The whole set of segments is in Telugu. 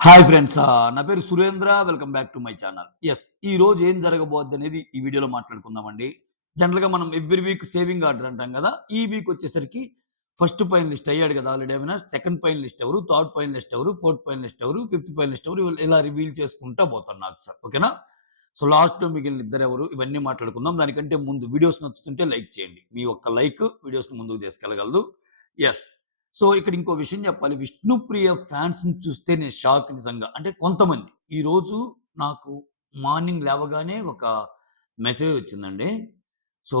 Hi friends. నా పేరు Surendra. Welcome back to my channel. ఈ రోజు ఏం జరగబోద్దనేది ఈ వీడియోలో మాట్లాడుకుందామండి. జనరల్‌గా మనం ఎవ్రీ వీక్ సేవింగ్ ఆర్డర్ అంటాం గదా! ఈ వీక్ వచ్చేసరికి ఫస్ట్ ఫైనలిస్ట్ అయ్యాడు గదా! ఆల్రెడీ అవినాష్. సెకండ్ ఫైనలిస్ట్ ఎవరు? థర్డ్ ఫైనలిస్ట్ ఎవరు? ఫోర్త్ ఫైనలిస్ట్ ఎవరు? ఫిఫ్త్ ఫైనలిస్ట్ ఎవరు? ఇలా రివీల్ చేసుకుంటా పోతాను నాకు సార్. ఓకేనా? సో, లాస్ట్‌లో మిగిలిన ఇద్దరెవరు? ఇవన్నీ మాట్లాడుకుందాం. దానికంటే ముందు వీడియోస్ నచ్చుతుంటే లైక్ చేయండి. మీ ఒక్క లైక్ వీడియోస్‌ని ముందుకు తీసుకెళ్ళగలదు. యెస్. సో, ఇక్కడ ఇంకో విషయం చెప్పాలి. 'విష్ణుప్రియ' ఫ్యాన్స్‌ని చూస్తే నేను షాక్ నిజంగా. అంటే కొంతమంది ఈరోజు నాకు మార్నింగ్ లేవగానే ఒక మెసేజ్ వచ్చిందండి. సో,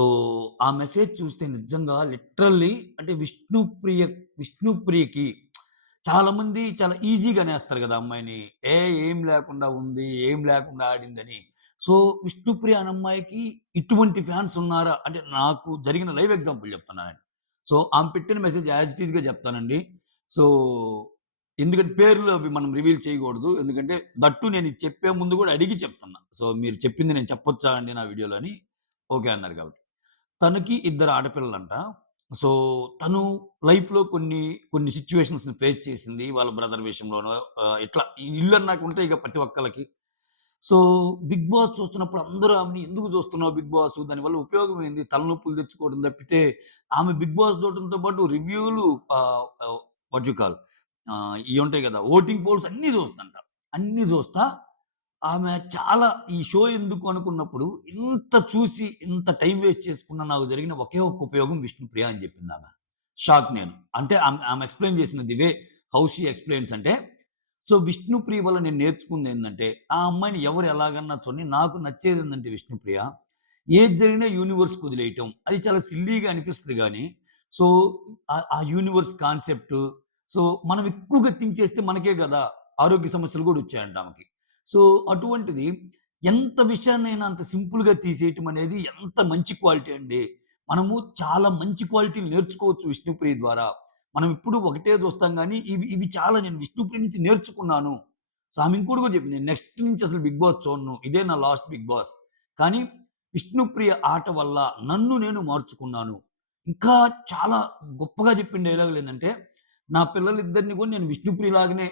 ఆ మెసేజ్ చూస్తే నిజంగా లిటరల్లీ అంటే 'విష్ణుప్రియకి' చాలామంది చాలా ఈజీగా అనేస్తారు గదా! అమ్మాయిని. ఏం లేకుండా ఉంది, ఏం లేకుండా ఆడిందని. సో, 'విష్ణుప్రియ' అనే అమ్మాయికి ఇటువంటి ఫ్యాన్స్ ఉన్నారా? అంటే నాకు జరిగిన లైవ్ ఎగ్జాంపుల్ చెప్తున్నానండి. సో, ఆమె పెట్టిన మెసేజ్ యాజ్ ఇట్ ఈస్‌గా చెప్తానండి. సో, ఎందుకంటే పేర్లు అవి మనం రివీల్ చేయకూడదు. ఎందుకంటే దట్టు నేను ఇది చెప్పే ముందు గూడా అడిగి చెప్తున్నా. సో, మీరు చెప్పింది నేను చెప్పొచ్చా అండి నా వీడియోలో అని? ఓకే అన్నారు కాబట్టి. తనకి ఇద్దరు ఆడపిల్లలంట. సో, తను లైఫ్‌లో కొన్ని సిట్యుయేషన్స్‌ని ఫేస్ చేసింది. వాళ్ళ బ్రదర్ విషయంలోనో ఇట్లా ఇల్లన్నాక ఉంటాయి ఇగ ప్రతి ఒక్కళ్ళకి. సో, 'బిగ్ బాస్' చూస్తున్నప్పుడు అందరూ ఆమెని ఎందుకు చూస్తున్నావు 'బిగ్ బాస్' దానివల్ల ఉపయోగం ఏంది? తలనొప్పులు తెచ్చుకోవడం తప్పితే, ఆమె 'బిగ్ బాస్' చూడటంతో పాటు రివ్యూలు ఆహ్, ఆహ్, వాట్ యూ కాల్ ఇయి ఉంటాయి గదా! ఓటింగ్ పోల్స్ అన్నీ చూస్తంట. అన్నీ చూస్తా ఆమె చాలా ఈ షో ఎందుకు అనుకున్నప్పుడు, ఇంత చూసి, ఇంత టైమ్ వేస్ట్ చేసుకున్న నాకు జరిగిన ఒకే ఒక్క ఉపయోగం 'విష్ణుప్రియ' అని చెప్పిందామె. షాక్ నేను. అంటే ఆమె ఎక్స్‌ప్లెయిన్ చేసిన the way how she explains అంటే, సో 'విష్ణుప్రియ' వల్ల నేను నేర్చుకుందేందంటే, ఆ అమ్మాయిని ఎవరు ఎలాగన్నా చూడని నాకు నచ్చేదేందంటే 'విష్ణుప్రియ' ఏది జరిగినా యూనివర్స్‌కి వదిలేయటం. అది చాలా సిల్లీగా అనిపిస్తది గానీ, సో ఆ యూనివర్స్ కాన్సెప్టు, సో మనం ఎక్కువగా థింక్ చేస్తే మనకే గదా! ఆరోగ్య సమస్యలు గూడా వచ్చాయంట ఆమెకి. సో, అటువంటిది ఎంత విషయాన్నైనా అంత సింపుల్‌గా తీసేయటం అనేది ఎంత మంచి క్వాలిటీ అండి. మనము చాలా మంచి క్వాలిటీలు నేర్చుకోవచ్చు విష్ణుప్రియ ద్వారా. మనం ఎప్పుడు ఒకటే చూస్తాం గానీ, ఇవి ఇవి చాలా నేను విష్ణుప్రియ నుంచి నేర్చుకున్నాను. సో, ఆమె ఇంకోటి కూడా చెప్పింది. నేను నెక్స్ట్ నుంచి అసలు 'బిగ్ బాస్' చూడను. ఇదే నా లాస్ట్ 'బిగ్ బాస్.' కానీ విష్ణుప్రియ ఆట వల్ల నన్ను నేను మార్చుకున్నాను. ఇంకా చాలా గొప్పగా చెప్పిన డైలాగులేందంటే, నా పిల్లలిద్దరిని కూడా నేను విష్ణుప్రియ లాగానే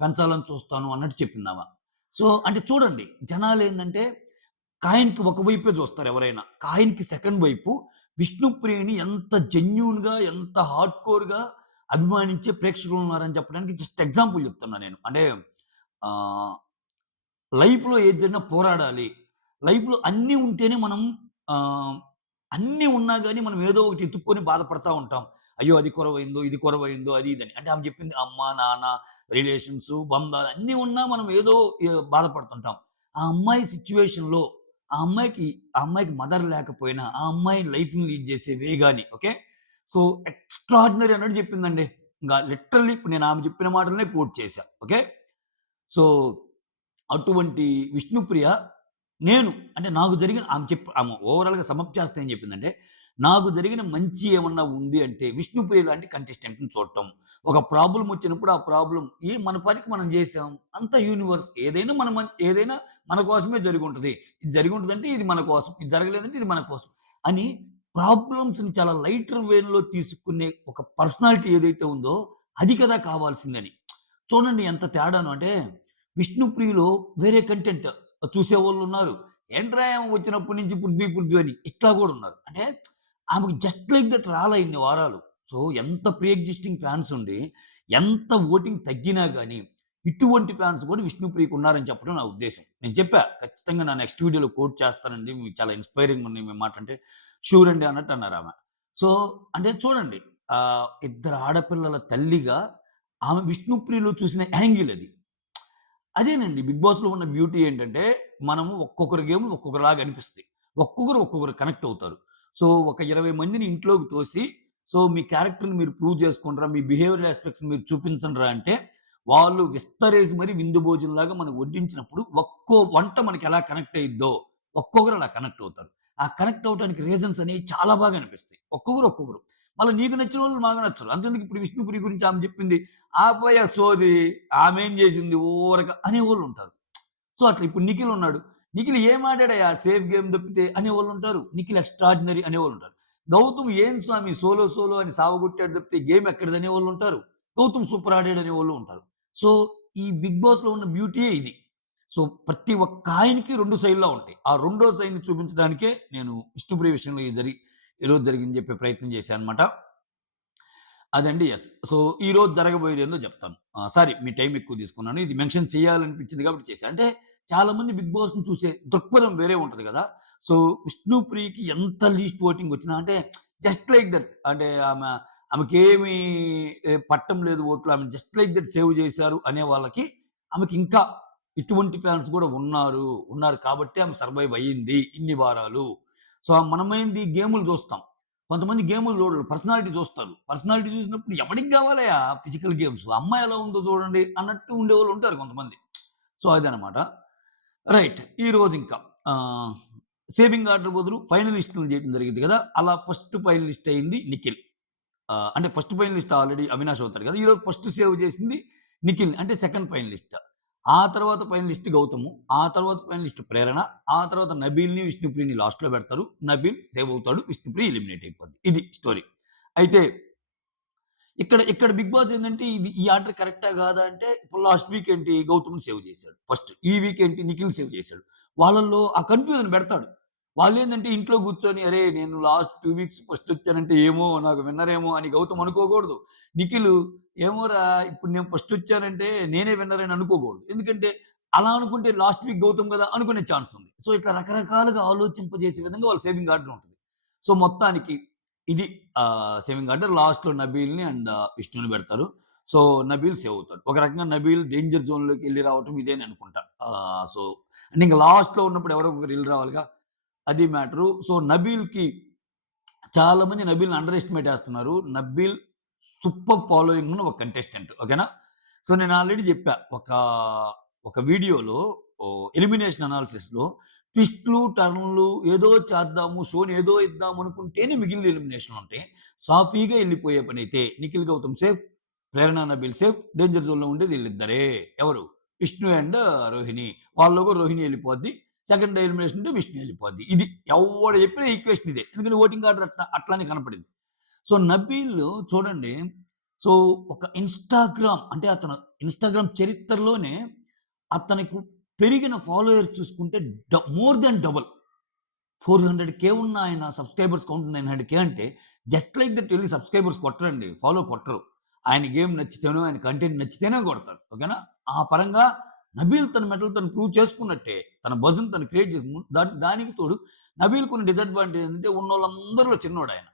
పెంచాలని చూస్తాను అన్నట్టు చెప్పిందామ. సో, అంటే చూడండి జనాలేందంటే కాయిన్‌కి ఒక వైపే చూస్తారు ఎవరైనా. కాయిన్‌కి సెకండ్ వైపు విష్ణుప్రియని ఎంత జెన్యూన్‌గా, ఎంత హార్డ్‌కోర్‌గా అభిమానించే ప్రేక్షకులున్నారని చెప్పడానికి జస్ట్ ఎగ్జాంపుల్ చెప్తున్నా నేను. అంటే ఆహ్, లైఫ్‌లో ఏది జరిగినా పోరాడాలి. లైఫ్‌లో అన్నీ ఉంటేనే మనం ఆహ్, అన్నీ ఉన్నా గాని మనం ఏదో ఒకటి ఎతుక్కొని బాధపడతా ఉంటాం. అయ్యో! అది కొరవైందో, ఇది కొరవైందో అది ఇదని. అంటే ఆమె చెప్పింది అమ్మ, నాన్న, రిలేషన్స్, బంధాలు అన్నీ ఉన్నా మనం ఏదో బాధపడుతుంటాం. ఆ అమ్మాయి సిట్యుయేషన్‌లో ఆ అమ్మాయికి మదర్ లేకపోయినా, ఆ అమ్మాయి లైఫ్‌ని లీడ్ చేసే వే గాని ఓకే. సో, ఎక్స్‌ట్రార్డినరీ అన్నట్టు చెప్పిందండి. ఇంగ లిటరల్లీ ఇప్పుడు నేను ఆమె చెప్పిన మాటలనే కోట్ చేశా. ఓకే. సో అటువంటి విష్ణుప్రియ నేను అంటే నాకు జరిగిన ఆమె ఓవరాల్‌గా సమప్ చేస్తే ఏం చెప్పిందంటే, నాకు జరిగిన మంచి ఏమన్నా ఉంది అంటే విష్ణుప్రియ లాంటి కంటెస్టెంట్‌ని చూడటం. ఒక ప్రాబ్లమ్ వచ్చినప్పుడు ఆ ప్రాబ్లమ్ మన పనికి మనం చేసాం. అంతా యూనివర్స్ ఏదైనా మన కోసమే జరిగుంటది. ఇది జరిగుంటదంటే ఇది మన కోసం. ఇది జరగలేదంటే ఇది మన కోసం. అని ప్రాబ్లమ్స్‌ని చాలా లైటర్ వేలో తీసుకునే ఒక పర్సనాలిటీ ఏదైతే ఉందో అది కదా కావాల్సిందని. చూడండి ఎంత తేడానో అంటే విష్ణుప్రియలో వేరే కంటెంట్ చూసేవాళ్ళున్నారు. ఏంట్రా ఆమె వచ్చినప్పటి నుంచి పృథ్వీ, పృథ్వీ అని ఇట్లా గూడా ఉన్నారు. అంటే ఆమెకి జస్ట్ లైక్ దట్ రాలా ఇన్ని వారాలు. సో, ఎంత ప్రీ ఎగ్జిస్టింగ్ ఫాన్స్ ఉండి, ఎంత ఓటింగ్ తగ్గినా గాని, ఇటువంటి ఫాన్స్ కూడా విష్ణుప్రియకి ఉన్నారని చెప్పడం నా ఉద్దేశ్యం. నేను చెప్పా ఖచ్చితంగా నా నెక్స్ట్ వీడియోలో కోట్ చేస్తానండి. మీకు చాలా ఇన్‌స్పైరింగ్‌గా ఉన్నాయి మీ మాటంటే, షూర్ అండి అన్నట్టు అన్నారామె. సో, అంటే చూడండి ఇద్దరు ఆడపిల్లల తల్లిగా ఆమె విష్ణుప్రియలో చూసిన యాంగిల్ అది. అదేనండి 'బిగ్ బాస్‌లో' ఉన్న బ్యూటీ ఏంటంటే, మనము ఒక్కొక్కరి గేమ్ ఒక్కొక్కలాగా అనిపిస్తది. ఒక్కొక్కరు కనెక్ట్ అవుతారు. సో, ఒక 20 మందిని ఇంట్లోకి తోసి, సో, మీ క్యారెక్టర్‌ని మీరు ప్రూవ్ చేసుకోండిరా, మీ బిహేవియరల్ యాస్పెక్ట్స్ మీరు చూపించండిరా అంటే, వాళ్ళు విస్తరేసి మరి విందు భోజనంలాగా మనకు వడ్డించినప్పుడు, ఒక్కో వంట మనకెలా కనెక్ట్ అయ్యిద్దో, ఒక్కొక్కరు అలా కనెక్ట్ అవుతారు. ఆ కనెక్ట్ అవ్వటానికి రీజన్స్ అనేవి చాలా బాగా అనిపిస్తాయి. ఒక్కొక్కరు. మళ్ళా నీకు నచ్చిన వాళ్ళు మాకు నచ్చరు. అంతెందుకు ఇప్పుడు విష్ణుప్రియ గురించి ఆమె చెప్పింది ఆపేయ సోది. ఆమేం జేసింది ఊరక అనేవోళ్ళుంటారు. సో, అట్లా ఇప్పుడు నిఖిల్ ఉన్నాడు. నిఖిల్ ఏం ఆడాడయ్యా సేఫ్ గేమ్ తప్పితే అనేవోళ్ళుంటారు. నిఖిల్ ఎక్స్‌ట్రార్డినరీ అనేవోళ్ళుంటారు. గౌతమ్ ఏం స్వామి సోలో అని సావగొట్టాడు తప్పితే గేమ్ ఎక్కడిది అనేవోళ్ళుంటారు. గౌతమ్ సూపర్ ఆడాడు అనేవోళ్ళు ఉంటారు. సో, ఈ 'బిగ్ బాస్‌లో' ఉన్న బ్యూటీయే ఇది. సో, ప్రతి ఒక్క కాయిన్‌కి 2 సైడ్‌లా ఉంటాయి. ఆ రెండో సైడ్‌ని చూపించడానికే నేను విష్ణుప్రియ విషయంలో ఈరోజు జరిగిందని చెప్పే ప్రయత్నం చేశానన్నమాట. అదండి. యెస్. సో, ఈరోజు జరగబోయేదేందో జెప్తాను. సారీ మీ టైం ఎక్కువ తీసుకున్నాను. ఇది మెన్షన్ చేయాలనిపించింది కాబట్టి చేశా. అంటే చాలామంది 'బిగ్ బాస్‌ని' చూసే దృక్పథం వేరే ఉంటది గదా! సో, విష్ణుప్రియకి ఎంత లీస్ట్ ఓటింగ్ వచ్చినా అంటే జస్ట్ లైక్ దట్ అంటే ఆమెకేమి పట్టం లేదు ఓట్లు. ఆమె జస్ట్ లైక్ దట్ సేవ్ చేశారు అనే వాళ్ళకి ఆమెకింకా ఇటువంటి ఫ్యాన్స్ గూడా ఉన్నారు కాబట్టే ఆమె సర్వైవ్ అయ్యింది ఇన్ని వారాలు. సో, మనమేంది గేములు జూస్తాం. కొంతమంది గేములు చూడరు. పర్సనాలిటీ చూస్తారు. పర్సనాలిటీ చూసినప్పుడు ఎవడికి కావాలయ్యా ఫిజికల్ గేమ్స్. అమ్మాయి ఎలా ఉందో చూడండి అన్నట్టు ఉండేవాళ్ళు ఉంటారు కొంతమంది. సో, అదనమాట. రైట్. ఈరోజింకా ఆహ్, సేవింగ్ ఆర్డర్ బదులు ఫైనలిస్ట్‌లని చేయడం జరిగింది కదా! అలా ఫస్ట్ ఫైనలిస్ట్ అయింది నిఖిల్. అంటే ఫస్ట్ ఫైనలిస్ట్ ఆల్రెడీ అవినాష్ అవుతాడు కదా! ఈరోజు ఫస్ట్ సేవ్ చేసింది నిఖిల్. అంటే సెకండ్ ఫైనలిస్ట్. ఆ తర్వాత ఫైనలిస్ట్ గౌతము. ఆ తర్వాత ఫైనలిస్ట్ ప్రేరణ. ఆ తర్వాత నబీల్‌ని, విష్ణుప్రియని లాస్ట్‌లో పెడతారు. నబీల్ సేవ్ అవుతాడు. విష్ణుప్రియ ఎలిమినేట్ అయిపోద్ది. ఇది స్టోరీ. అయితే ఇక్కడ బిగ్ బాస్ ఏందంటే ఈ ఆర్డర్ కరెక్టా కాదా అంటే ఇప్పుడు లాస్ట్ వీక్ ఏంటి గౌతమ్‌ని సేవ్ చేసాడు ఫస్ట్. ఈ వీక్ ఏంటి నిఖిల్ సేవ్ చేసాడు. వాళ్ళలో ఆ కన్‌ఫ్యూజన్ పెడతాడు. వాళ్ళేందంటే ఇంట్లో కూర్చొని అరే! నేను లాస్ట్ 2 వీక్స్ ఫస్ట్ వచ్చానంటే ఏమో నాకు విన్నర్ ఏమో అని గౌతమ్ అనుకోకూడదు. నిఖిల్ ఏమోరా ఇప్పుడు నేను ఫస్ట్ వచ్చానంటే నేనే విన్నర్ అని అనుకోకూడదు. ఎందుకంటే అలా అనుకుంటే లాస్ట్ వీక్ గౌతమ్ కదా అనుకునే ఛాన్స్ ఉంది. సో ఇట్లా రకరకాలుగా ఆలోచింపజేసే విధంగా వాళ్ళ సేవింగ్ ఆర్డర్ ఉంటది. సో మొత్తానికి ఇది సేవింగ్ ఆర్డర్ లాస్ట్‌లో నబీల్‌ని అండ్ విష్ణుని పెడతారు. సో, నబీల్ సేవ్ అవుతాడు. ఒక రకంగా నబీల్ డేంజర్ జోన్‌లోకి ఎళ్లి రావటం ఇదేని అనుకుంటా. సో, అంటే ఇంక లాస్ట్‌లో ఉన్నప్పుడు ఎవరో ఒకరు ఎళ్లి రావాలిగా. అది మ్యాటరు. సో, నబీల్‌కి చాలా మంది నబీల్‌ని అండర్ ఎస్టిమేట్ చేస్తున్నారు. నబీల్ సూపర్ ఫాలోయింగ్ ఉన్న ఒక కంటెస్టెంట్. ఓకేనా? సో, నేను ఆల్రెడీ చెప్పా. ఒక వీడియోలో ఎలిమినేషన్ అనాలిసిస్‌లో ట్విస్ట్‌లు, టర్న్‌లు ఏదో చేద్దాము, షోని ఏదో ఇద్దాం అనుకుంటేనే మిగిలిన ఎలిమినేషన్‌లుంటాయి. సాఫీగా ఎళ్ళిపోయే పనైతే నిఖిల్ గౌతమ్ సేఫ్, ప్రేరణ నబీల్ సేఫ్, డేంజర్ జోన్‌లో ఉండేది ఈళ్ళిద్దరే. ఎవరు? విష్ణు అండ్ రోహిణి. వాళ్ళలో రోహిణి ఎళ్ళిపోద్ది. సెకండ్ ఎలిమినేషన్ ఉంటే విష్ణు ఎళ్ళిపోద్ది. ఇది ఎవ్వడు చెప్పిన ఈక్వేషన్ ఇదే. ఎందుకంటే ఓటింగ్ ఆర్డర్ అట్లానే కనపడింది. సో, నబీల్ చూడండి. సో, ఒక ఇన్‌స్టాగ్రామ్ అంటే అతను ఇన్‌స్టాగ్రామ్ చరిత్రలోనే అతనికి పెరిగిన ఫాలోయర్స్ చూసుకుంటే మోర్ థాన్ డబుల్. 400,000 ఉన్న ఆయన సబ్‌స్క్రైబర్స్ కౌంట్ 900,000 అంటే జస్ట్ లైక్ దట్ ఎళ్లి సబ్‌స్క్రైబర్స్ కొట్టరండి. ఫాలో కొట్టరు. ఆయన గేమ్ నచ్చితేనో, ఆయన కంటెంట్ నచ్చితేనే కొడతారు. ఓకేనా? ఆ పరంగా నబీల్ తన మెటల్ తను ప్రూవ్ చేసుకున్నట్టే. తన బజ్‌ని తను క్రియేట్ చేసుకు దానికి తోడు నబీల్‌కున్న డిసడ్వాంటేజ్ ఏంటంటే ఉన్నోళ్ళందరిలో చిన్నోడాయన.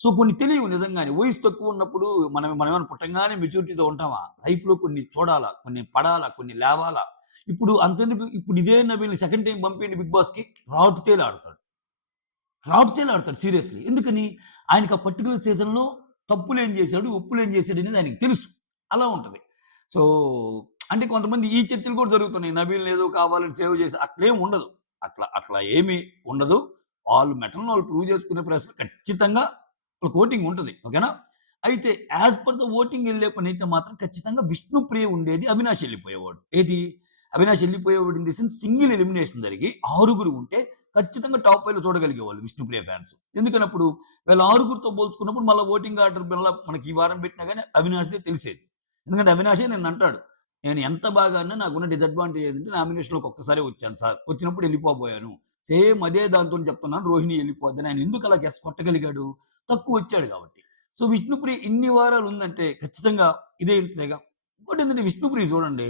సో, కొన్ని తెలియవు నిజంగానే. వయసు తక్కువున్నప్పుడు మనమేమైనా పుట్టంగానే మెచ్యూరిటీతో ఉంటామా? లైఫ్‌లో కొన్ని చూడాలా, కొన్ని పడాలా, కొన్ని లేవాలా. ఇప్పుడు అంతెందుకు ఇప్పుడు ఇదే నబీల్‌ని సెకండ్ టైమ్ పంపియండి బిగ్ బాస్‌కి రాటుతేలి ఆడతాడు. రాటుతేలి ఆడతాడు సీరియస్‌లీ. ఎందుకని? ఆయనకి ఆ పర్టిక్యులర్ సీజన్‌లో తప్పులేం చేశాడు, ఒప్పులేం చేశాడనేది ఆయనకి తెలుసు. అలా ఉంటది. సో, అంటే కొంతమంది ఈ చర్చలు కూడా జరుగుతున్నాయి. నబీల్‌ని ఏదో కావాలని సేవ్ చేసి అట్లేం ఉండదు. అట్లా ఏమి ఉండదు. ఆళ్ళు మెటల్‌ని వాళ్ళు ప్రూవ్ చేసుకునే ప్రశ్న ఖచ్చితంగా వాళ్ళకి ఓటింగ్ ఉంటది. ఓకేనా? అయితే యాస్ పర్ ద ఓటింగ్ ఎళ్ళే పనైతే మాత్రం ఖచ్చితంగా విష్ణుప్రియ ఉండేది. అవినాష్ ఎళ్ళిపోయేవాడు. ఏది? అవినాష్ ఎళ్ళిపోయేవాడు in the sense single elimination జరిగి ఆరుగురు ఉంటే ఖచ్చితంగా టాప్ 5లో చూడగలిగేవాళ్ళు విష్ణుప్రియ ఫ్యాన్స్. ఎందుకనప్పుడు వీళ్ళ ఆరుగురితో పోల్చుకున్నప్పుడు మళ్ళా ఓటింగ్ ఆర్డర్ మళ్ళా మనకి ఈ వారం పెట్టినా గాని అవినాష్‌దే తెలిసేది. ఎందుకంటే అవినాషే నిన్నంటాడు. నేను ఎంత బాగా ఆడినా నాకున్న డిసడ్వాంటేజ్ ఏంటంటే నామినేషన్‌లోకి ఒక్కసారే వచ్చాను సార్. వచ్చినప్పుడు ఎళ్ళిపోబోయాను. సేమ్ అదే దాంతోని చెప్తున్నాను రోహిణి ఎళ్ళిపోద్దని. ఆయన ఎందుకు అలా గెస్ కొట్టగలిగాడు? తక్కువొచ్చాడు కాబట్టి. సో, విష్ణుప్రియ ఇన్ని వారాలు ఉందంటే ఖచ్చితంగా ఇదే ఇంతేగా. ఇంకోటేంటంటే విష్ణుప్రియ చూడండి.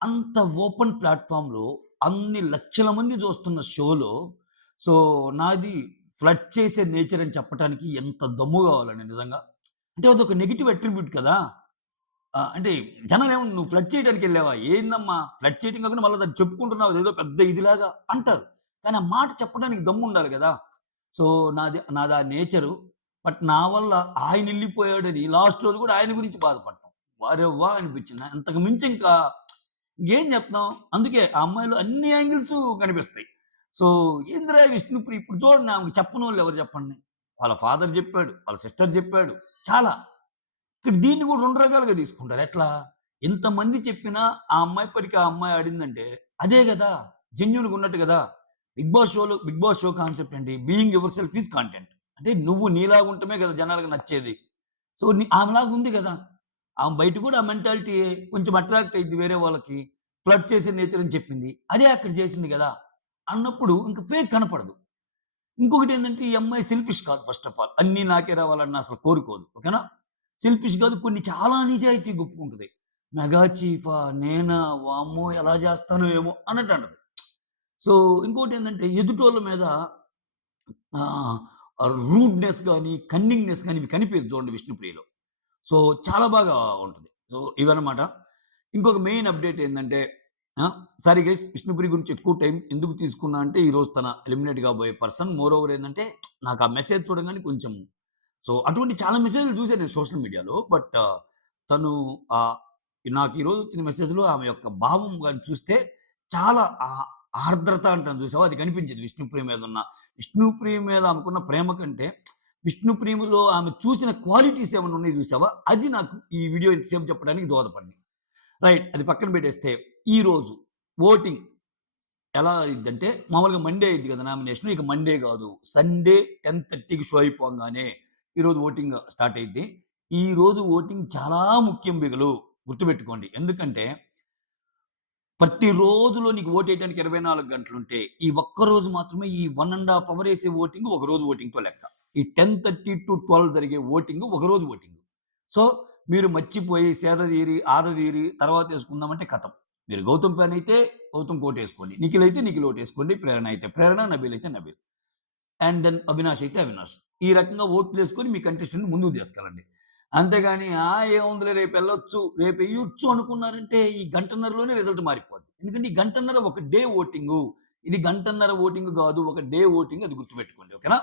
అంత ఓపెన్ ప్లాట్‌ఫార్మ్‌లో అన్ని లక్షల మంది చూస్తున్న షోలో సో, నాది ఫ్లర్ట్ చేసే నేచర్ అని చెప్పటానికి ఎంత దమ్ము కావాలండి నిజంగా. అంటే అదొక నెగెటివ్ అట్రిబ్యూట్ కదా! అంటే జనాలేమో "నువ్వు ఫ్లర్ట్ చేయడానికెళ్ళావా? ఏందమ్మా ఫ్లర్ట్ చేయడం కాకుండా మళ్ళా దాన్ని చెప్పుకుంటున్నావు అదేదో పెద్ద ఇదిలాగా" అంటారు. కానీ ఆ మాట చెప్పడానికి దమ్ముండాలి గదా! సో, నాది ఆ నేచరు. బట్ నా వల్ల ఆయనెళ్ళిపోయాడని లాస్ట్ రోజు గూడా ఆయన గురించి బాధపడ్డాం. వారెవ్వా! అనిపించింది. అంతకు మించి ఇంకా ఇంకేం చెప్తాం. అందుకే ఆ అమ్మాయిలో అన్ని యాంగిల్సు కనిపిస్తాయి. సో, ఏందిరా విష్ణుప్రియ ఇప్పుడు చూడండి ఆమెకు చెప్పనోళ్ళు ఎవరు చెప్పండి. వాళ్ళ ఫాదర్ జెప్పాడు. వాళ్ళ సిస్టర్ జెప్పాడు. చాలా. ఇక్కడ దీన్ని గూడా 2 రకాలుగా తీసుకుంటారు. ఎట్లా? ఇంతమంది చెప్పినా ఆ అమ్మాయి పనికి ఆ అమ్మాయి ఆడిందంటే అదే గదా! జెన్యూన్‌గా ఉన్నట్టు గదా! 'బిగ్ బాస్' షో కాన్సెప్ట్ ఏంటి? Being your self is content. అంటే నువ్వు నీలాగా ఉండటమే గదా జనాలకి నచ్చేది. సో, ఆమెలాగా ఉంది గదా! ఆమె బయట కూడా ఆ మెంటాలిటీ కొంచెం అట్రాక్ట్ అయ్యిద్ది వేరే వాళ్ళకి. ఫ్లర్ట్ చేసే నేచర్ అని చెప్పింది. అదే అక్కడ చేసింది గదా! అన్నప్పుడు ఇంక ఫేక్ కనపడదు. ఇంకొకటేంటంటే ఈ అమ్మాయి సెల్ఫిష్ కాదు ఫస్ట్ ఆఫ్ ఆల్. అన్నీ నాకే రావాలని అసలు కోరుకోదు. ఓకేనా? సెల్ఫిష్ కాదు. కొన్ని చాలా నిజాయితీగా ఒప్పుకుంటది. మెగా చీఫా? నేనా? వామ్మో! ఎలా చేస్తానో ఏమో అన్నట్టు అంటది. సో, ఇంకోటేంటంటే ఎదుటోళ్ళ మీద ఆహ్, రూడ్‌నెస్ గాని, కన్నింగ్‌నెస్ గాని ఇవి కనిపియదు చూడండి 'విష్ణుప్రియలో.' సో, చాలా బాగా ఉంటది. సో, ఇవన్నమాట. ఇంకొక మెయిన్ అప్‌డేట్ ఏందంటే ఆ! సారీ గైస్, విష్ణుప్రియ గురించి ఎక్కువ టైం ఎందుకు తీసుకున్నా అంటే, ఈరోజు తన ఎలిమినేట్ కాబోయే పర్సన్. మోర్ ఓవర్ ఏందంటే, నాకు ఆ మెసేజ్ చూడంగానే కొంచెం సో, అటువంటి చాలా మెసేజ్‌లు చూసాను నేను సోషల్ మీడియాలో. బట్ తను ఆహ్, నాకు ఈరోజు వచ్చిన మెసేజ్‌లో ఆమె యొక్క భావం గాని చూస్తే చాలా ఆర్ద్రత అంటాం చూసావా? అది కనిపించింది విష్ణుప్రియ మీదున్న. విష్ణుప్రియ మీద ఆమెకున్న ప్రేమ కంటే, విష్ణుప్రియలో ఆమె చూసిన క్వాలిటీస్ ఏమన్నా ఉన్నాయి చూసావా? అది నాకు ఈ వీడియో ఇంతసేపు చెప్పడానికి దోహదపడింది. రైట్. అది పక్కన పెట్టేస్తే, ఈరోజు ఓటింగ్ ఎలా అయ్యిద్దంటే, మామూలుగా మండే అయ్యిద్ది కదా! నామినేషన్. ఇక మండే గాదు. సండే 10:30కి షో అయిపోంగానే ఈరోజు ఓటింగ్ స్టార్ట్ అయ్యిద్ది. ఈరోజు ఓటింగ్ చాలా ముఖ్యం బిగలు. గుర్తుపెట్టుకోండి. ఎందుకంటే, ప్రతి రోజులో నీకు ఓటేయడానికి 24 గంటలుంటే, ఈ ఒక్క రోజు మాత్రమే ఈ 1 ½ అవర్ ఏసే ఓటింగ్ ఒక రోజు ఓటింగ్‌తో లెక్క. ఈ 10:30-12 జరిగే ఓటింగ్ ఒక రోజు ఓటింగ్. సో, మీరు మర్చిపోయి సేద తీరి, ఆద తీరి తర్వాతేసుకుందామంటే ఖతం. మీరు గౌతమ్ ఫ్యాన్ అయితే గౌతమ్‌కి ఓటేసుకోండి. నిఖిల్ అయితే నిఖిల్ ఓటేసుకోండి. ప్రేరణ అయితే ప్రేరణ, నబీల్ అయితే నబీల్. అండ్ దెన్ అవినాష్ అయితే అవినాష్. ఈ రకంగా ఓట్లేసుకొని మీ కంటెస్టెంట్‌ని ముందుకు తీసుకెళ్ళండి. అంతేగాని ఏముందిలే రేపెళ్ళొచ్చు, రేపెయ్యొచ్చు అనుకున్నారంటే ఈ గంటన్నరలోనే రిజల్ట్ మారిపోద్ది. ఎందుకంటే ఈ గంటన్నర ఒక డే ఓటింగు. ఇది గంటన్నర ఓటింగ్ గాదు. ఒక డే ఓటింగ్, అది గుర్తుపెట్టుకోండి. ఓకేనా?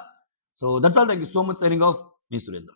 So, that's all. Thank you so much. Signing off. Me Surendra.